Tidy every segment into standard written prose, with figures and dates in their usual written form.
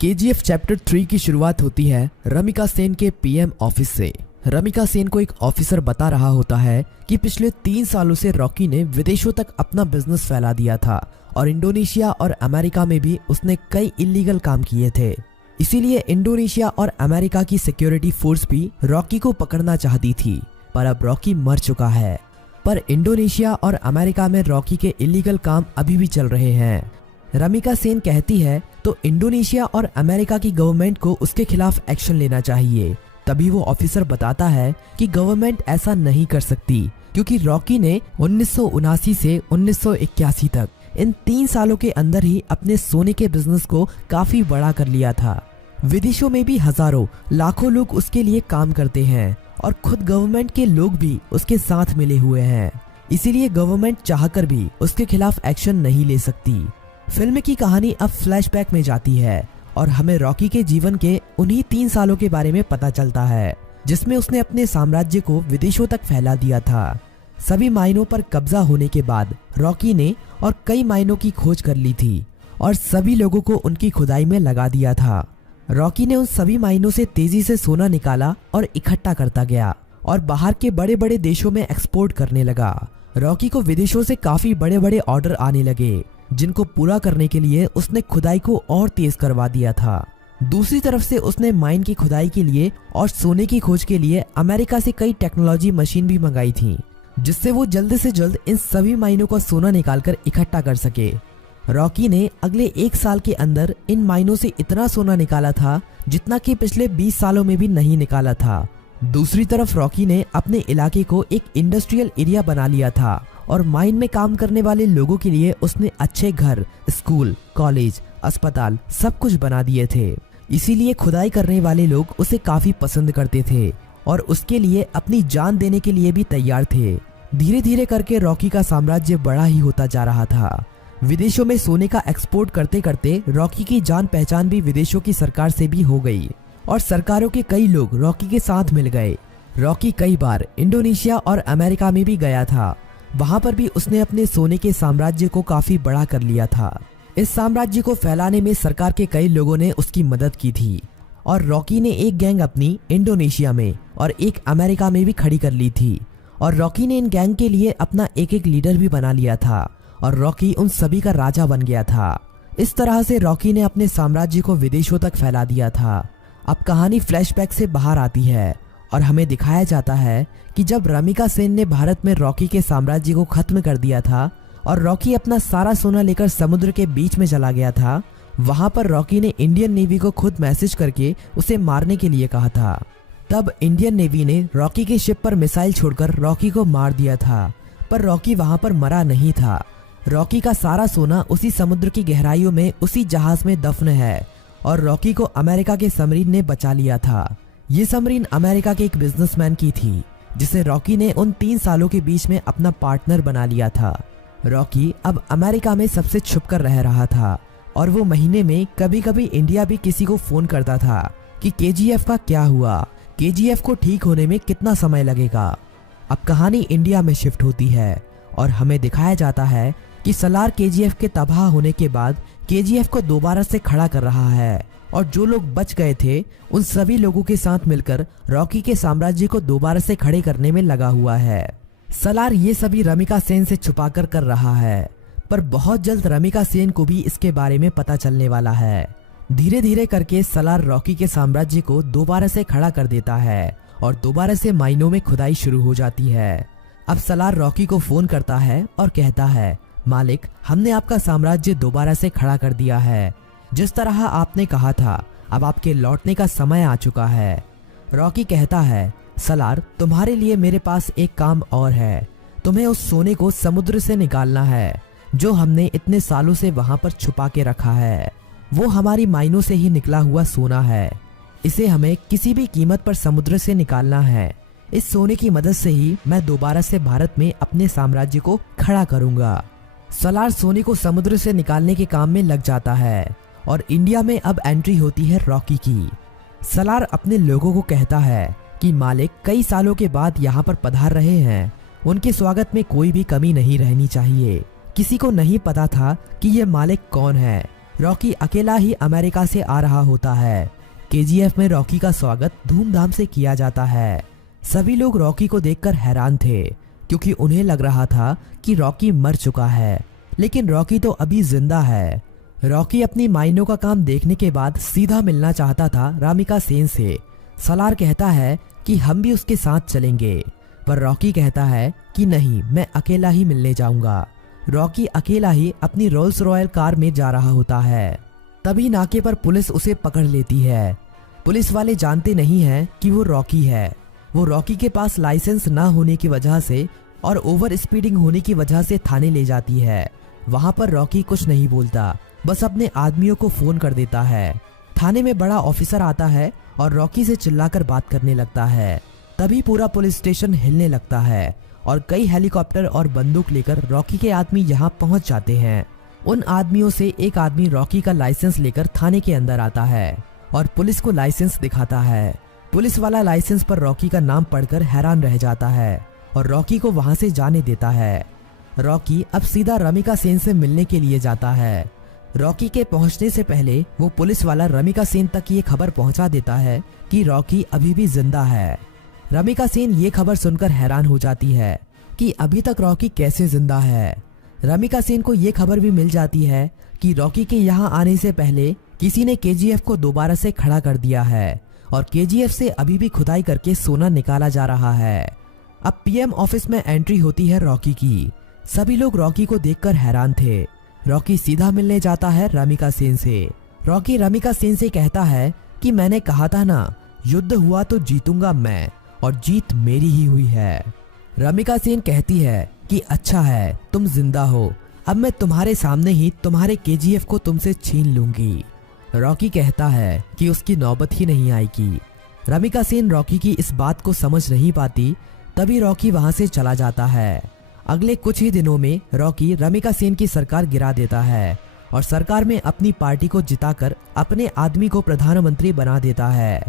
KGF chapter 3 की शुरुआत होती है रमिका सेन के पीएम ऑफिस से। रमिका सेन को एक ऑफिसर बता रहा होता है कि पिछले 3 सालों से रॉकी ने विदेशों तक अपना बिजनेस फैला दिया था और इंडोनेशिया और अमेरिका में भी उसने कई इलीगल काम किए थे। इसीलिए इंडोनेशिया और अमेरिका की सिक्योरिटी फोर्स भी रॉकी को पकड़ना चाहती थी, पर अब रॉकी मर चुका है। पर इंडोनेशिया और अमेरिका में रॉकी के इलीगल काम अभी भी चल रहे हैं। रमिका सेन कहती है तो इंडोनेशिया और अमेरिका की गवर्नमेंट को उसके खिलाफ एक्शन लेना चाहिए। तभी वो ऑफिसर बताता है कि गवर्नमेंट ऐसा नहीं कर सकती, क्योंकि रॉकी ने 1979 से 1981 तक इन 3 सालों के अंदर ही अपने सोने के बिजनेस को काफी बड़ा कर लिया था। विदेशों में भी हजारों लाखों लोग उसके लिए काम करते हैं और खुद गवर्नमेंट के लोग भी उसके साथ मिले हुए हैं। इसीलिए गवर्नमेंट चाहकर भी उसके खिलाफ एक्शन नहीं ले सकती। फिल्म की कहानी अब फ्लैशबैक में जाती है और हमें रॉकी के जीवन के उन्हीं 3 सालों के बारे में पता चलता है, जिसमें उसने अपने साम्राज्य को विदेशों तक फैला दिया था। सभी माइनों पर कब्जा होने के बाद रॉकी ने और कई माइनों की खोज कर ली थी और सभी लोगों को उनकी खुदाई में लगा दिया था। रॉकी ने उन सभी माइनों से तेजी से सोना निकाला और इकट्ठा करता गया और बाहर के बड़े बड़े देशों में एक्सपोर्ट करने लगा। रॉकी को विदेशों से काफी बड़े बड़े ऑर्डर आने लगे, जिनको पूरा करने के लिए उसने खुदाई को और तेज करवा दिया था। दूसरी तरफ से उसने माइन की खुदाई के लिए और सोने की खोज के लिए अमेरिका से कई टेक्नोलॉजी मशीन भी मंगाई थी, जिससे वो जल्द से जल्द इन सभी माइनों का सोना निकालकर इकट्ठा कर सके। रॉकी ने अगले 1 साल के अंदर इन माइनों से इतना सोना निकाला था जितना कि पिछले 20 सालों में भी नहीं निकाला था। दूसरी तरफ रॉकी ने अपने इलाके को एक इंडस्ट्रियल एरिया बना लिया था और माइन में काम करने वाले लोगों के लिए उसने अच्छे घर, स्कूल, कॉलेज, अस्पताल सब कुछ बना दिए थे। इसीलिए खुदाई करने वाले लोग उसे काफी पसंद करते थे और उसके लिए अपनी जान देने के लिए भी तैयार थे। धीरे धीरे करके रॉकी का साम्राज्य बड़ा ही होता जा रहा था। विदेशों में सोने का एक्सपोर्ट करते करते रॉकी की जान पहचान भी विदेशों की सरकार से भी हो गई और सरकारों के कई लोग रॉकी के साथ मिल गए। रॉकी कई बार इंडोनेशिया और अमेरिका में भी गया था। वहां पर भी उसने अपने सोने के साम्राज्य को काफी बड़ा कर लिया था। इस साम्राज्य को फैलाने में सरकार के कई लोगों ने उसकी मदद की थी और रॉकी ने एक गैंग अपनी इंडोनेशिया में और एक अमेरिका में भी खड़ी कर ली थी और रॉकी ने इन गैंग के लिए अपना एक एक लीडर भी बना लिया था और रॉकी उन सभी का राजा बन गया था। इस तरह से रॉकी ने अपने साम्राज्य को विदेशों तक फैला दिया था। अब कहानी फ्लैशबैक से बाहर आती है और हमें दिखाया जाता है कि जब रमिका सेन ने भारत में रॉकी के साम्राज्य को खत्म कर दिया था और रॉकी अपना सारा सोना लेकर समुद्र के बीच में चला गया था, वहां पर रॉकी ने इंडियन नेवी को खुद मैसेज करके उसे मारने के लिए कहा था। तब इंडियन नेवी ने रॉकी के शिप पर मिसाइल छोड़कर रॉकी को मार दिया था, पर रॉकी वहां पर मरा नहीं था। रॉकी का सारा सोना उसी समुद्र की गहराइयों में उसी जहाज में दफन है और रॉकी को अमेरिका के सबमरीन ने बचा लिया था। ये सबमरीन अमेरिका के एक बिजनेसमैन की थी, जिसे रॉकी ने उन 3 सालों के बीच में अपना पार्टनर बना लिया था। रॉकी अब अमेरिका में सबसे छुपकर रह रहा था और वो महीने में कभी कभी इंडिया भी किसी को फोन करता था कि केजीएफ का क्या हुआ, केजीएफ को ठीक होने में कितना समय लगेगा। अब कहानी इंडिया में शिफ्ट होती है और हमें दिखाया जाता है कि सलार केजीएफ के तबाह होने के बाद केजीएफ को दोबारा से खड़ा कर रहा है और जो लोग बच गए थे उन सभी लोगों के साथ मिलकर रॉकी के साम्राज्य को दोबारा से खड़े करने में लगा हुआ है। सलार ये सभी रमिका सेन से छुपाकर कर रहा है, पर बहुत जल्द रमिका सेन को भी इसके बारे में पता चलने वाला है। धीरे धीरे करके सलार रॉकी के साम्राज्य को दोबारा से खड़ा कर देता है और दोबारा से माइनों में खुदाई शुरू हो जाती है। अब सलार रॉकी को फोन करता है और कहता है, मालिक, हमने आपका साम्राज्य दोबारा से खड़ा कर दिया है। जिस तरह आपने कहा था, अब आपके लौटने का समय आ चुका है। रॉकी कहता है, सलार, तुम्हारे लिए मेरे पास एक काम और है। तुम्हें उस सोने को समुद्र से निकालना है जो हमने इतने सालों से वहां पर छुपा के रखा है। वो हमारी माइनों से ही निकला हुआ सोना है। इसे हमें किसी भी कीमत पर समुद्र से निकालना है। इस सोने की मदद से ही मैं दोबारा से भारत में अपने साम्राज्य को खड़ा करूंगा। सलार सोने को समुद्र से निकालने के काम में लग जाता है और इंडिया में अब एंट्री होती है रॉकी की। सलार अपने लोगों को कहता है कि मालिक कई सालों के बाद यहाँ पर पधार रहे हैं, उनके स्वागत में कोई भी कमी नहीं रहनी चाहिए। किसी को नहीं पता था कि ये मालिक कौन है, रॉकी अकेला ही अमेरिका से आ रहा होता है। केजीएफ में रॉकी का स्वागत धूमधाम से किया जाता है। सभी लोग रॉकी को देखकर हैरान थे क्योंकि उन्हें लग रहा था कि रॉकी मर चुका है, लेकिन रॉकी तो अभी जिंदा है। रॉकी अपनी माइनों का काम देखने के बाद सीधा मिलना चाहता था रामिका सेन से। सलार कहता है कि हम भी उसके साथ चलेंगे, पर रॉकी कहता है कि नहीं, मैं अकेला ही मिलने जाऊंगा। रॉकी अकेला ही अपनी रोल्स रॉयल कार में जा रहा होता है। तभी नाके पर पुलिस उसे पकड़ लेती है। पुलिस वाले जानते नहीं हैं कि वो रॉकी है। वो रॉकी के पास लाइसेंस ना होने की वजह से और ओवर स्पीडिंग होने की वजह से थाने ले जाती है। वहां पर रॉकी कुछ नहीं बोलता, बस अपने आदमियों को फोन कर देता है। थाने में बड़ा ऑफिसर आता है और रॉकी से चिल्लाकर बात करने लगता है। तभी पूरा पुलिस स्टेशन हिलने लगता है और कई हेलीकॉप्टर और बंदूक लेकर रॉकी के आदमी यहाँ पहुंच जाते हैं। उन आदमियों से एक आदमी रॉकी का लाइसेंस लेकर थाने के अंदर आता है और पुलिस को लाइसेंस दिखाता है। पुलिस वाला लाइसेंस पर रॉकी का नाम पढ़कर हैरान रह जाता है और रॉकी को वहां से जाने देता है। रॉकी अब सीधा रमिका सेन से मिलने के लिए जाता है। रॉकी के पहुंचने से पहले वो पुलिस वाला रमिका सेन तक ये खबर पहुंचा देता है कि रॉकी अभी भी जिंदा है। रमिका सेन ये खबर सुनकर हैरान हो जाती है कि अभी तक रॉकी कैसे जिंदा है। रमिका सेन को ये खबर भी मिल जाती है कि रॉकी के यहाँ आने से पहले किसी ने केजीएफ को दोबारा से खड़ा कर दिया है और केजीएफ से अभी भी खुदाई करके सोना निकाला जा रहा है। अब पीएम ऑफिस में एंट्री होती है रॉकी की। सभी लोग रॉकी को देखकर हैरान थे। रॉकी सीधा मिलने जाता है रमिका सेन से। रॉकी रमिका सेन से कहता है कि मैंने कहा था ना, युद्ध हुआ तो जीतूंगा मैं, और जीत मेरी ही हुई है। रमिका सेन कहती है कि अच्छा है तुम जिंदा हो, अब मैं तुम्हारे सामने ही तुम्हारे केजीएफ को तुमसे छीन लूंगी। रॉकी कहता है कि उसकी नौबत ही नहीं आएगी। रमिका सेन रॉकी की इस बात को समझ नहीं पाती। तभी रॉकी वहां से चला जाता है। अगले कुछ ही दिनों में रॉकी रमिका सेन की सरकार गिरा देता है और सरकार में अपनी पार्टी को जिताकर अपने आदमी को प्रधानमंत्री बना देता है।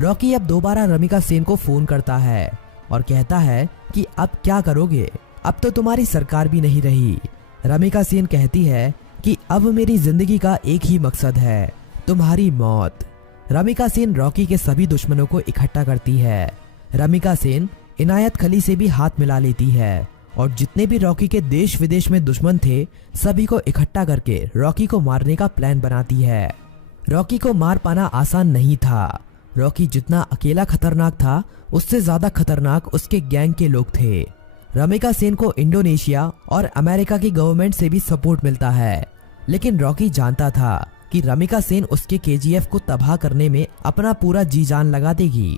रॉकी अब दोबारा रमिका सेन को फोन करता है और कहता है कि अब क्या करोगे, अब तो तुम्हारी सरकार भी नहीं रही। रमिका सेन कहती है कि अब मेरी जिंदगी का एक ही मकसद है, तुम्हारी मौत। रमिका सेन रॉकी के सभी दुश्मनों को इकट्ठा करती है। रमिका सेन इनायत खली से भी हाथ मिला लेती है और जितने भी रॉकी के देश विदेश में दुश्मन थे सभी को इकट्ठा करके रॉकी को मारने का प्लान बनाती है। रॉकी को मार पाना आसान नहीं था। रॉकी जितना अकेला खतरनाक था उससे ज्यादा खतरनाक उसके गैंग के लोग थे। रमिका सेन को इंडोनेशिया और अमेरिका की गवर्नमेंट से भी सपोर्ट मिलता है, लेकिन रॉकी जानता था कि रमिका सेन उसके केजीएफ को तबाह करने में अपना पूरा जी जान लगा देगी।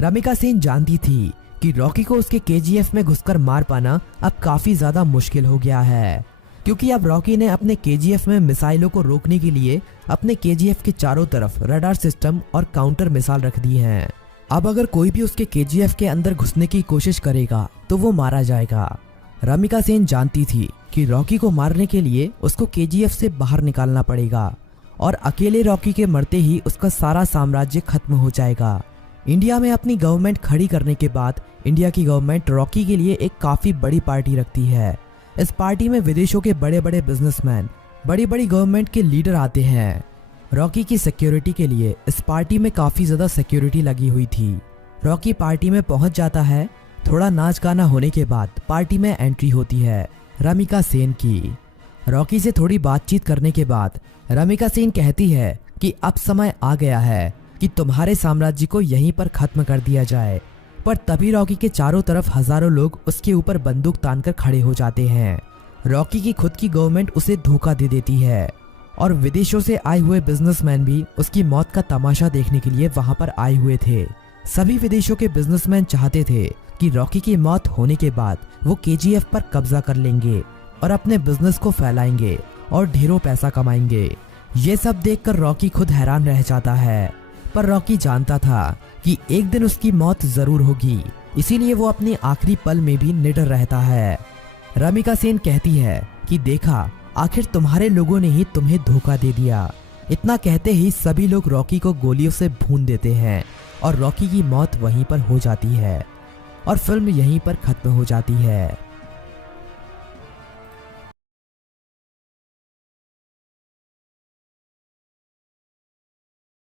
रमिका सेन जानती थी कि रॉकी को उसके केजीएफ में घुसकर मार पाना अब काफी ज्यादा मुश्किल हो गया है, क्योंकि अब रॉकी ने अपने केजीएफ में मिसाइलों को रोकने के लिए अपने केजीएफ के चारों तरफ रडार सिस्टम और काउंटर मिसाइल रख दी हैं। अब अगर कोई भी उसके केजीएफ के अंदर घुसने की कोशिश करेगा तो वो मारा जाएगा। रमिका सेन जानती थी कि रॉकी को मारने के लिए उसको केजीएफ से बाहर निकालना पड़ेगा और अकेले रॉकी के मरते ही उसका सारा साम्राज्य खत्म हो जाएगा। इंडिया में अपनी गवर्नमेंट खड़ी करने के बाद इंडिया की गवर्नमेंट रॉकी के लिए एक काफी बड़ी पार्टी रखती है। इस पार्टी में विदेशों के बड़े बड़े बिजनेसमैन, बड़ी बड़ी गवर्नमेंट के लीडर आते हैं। रॉकी की सिक्योरिटी के लिए इस पार्टी में काफी ज्यादा सिक्योरिटी लगी हुई थी। रॉकी पार्टी में पहुंच जाता है। थोड़ा नाच गाना होने के बाद पार्टी में एंट्री होती है रमिका सेन की। रॉकी से थोड़ी बातचीत करने के बाद रमिका सेन कहती है कि अब समय आ गया है कि तुम्हारे साम्राज्य को यहीं पर खत्म कर दिया जाए। पर तभी रॉकी के चारों तरफ हजारों लोग उसके ऊपर बंदूक तानकर खड़े हो जाते हैं। रॉकी की खुद की गवर्नमेंट उसे धोखा दे देती है और विदेशों से आए हुए बिजनेसमैन भी उसकी मौत का तमाशा देखने के लिए वहां पर आए हुए थे। सभी विदेशों के बिजनेसमैन चाहते थे कि रॉकी की मौत होने के बाद वो केजीएफ पर कब्जा कर लेंगे और अपने बिजनेस को फैलाएंगे और ढेरों पैसा कमाएंगे। ये सब देखकर रॉकी खुद हैरान रह जाता है, पर रॉकी जानता था कि एक दिन उसकी मौत जरूर होगी, इसीलिए वो अपने आखिरी पल में भी निडर रहता है। रमिका सेन कहती है कि देखा, आखिर तुम्हारे लोगों ने ही तुम्हें धोखा दे दिया। इतना कहते ही सभी लोग रॉकी को गोलियों से भून देते हैं और रॉकी की मौत वहीं पर हो जाती है और फिल्म यहीं पर खत्म हो जाती है।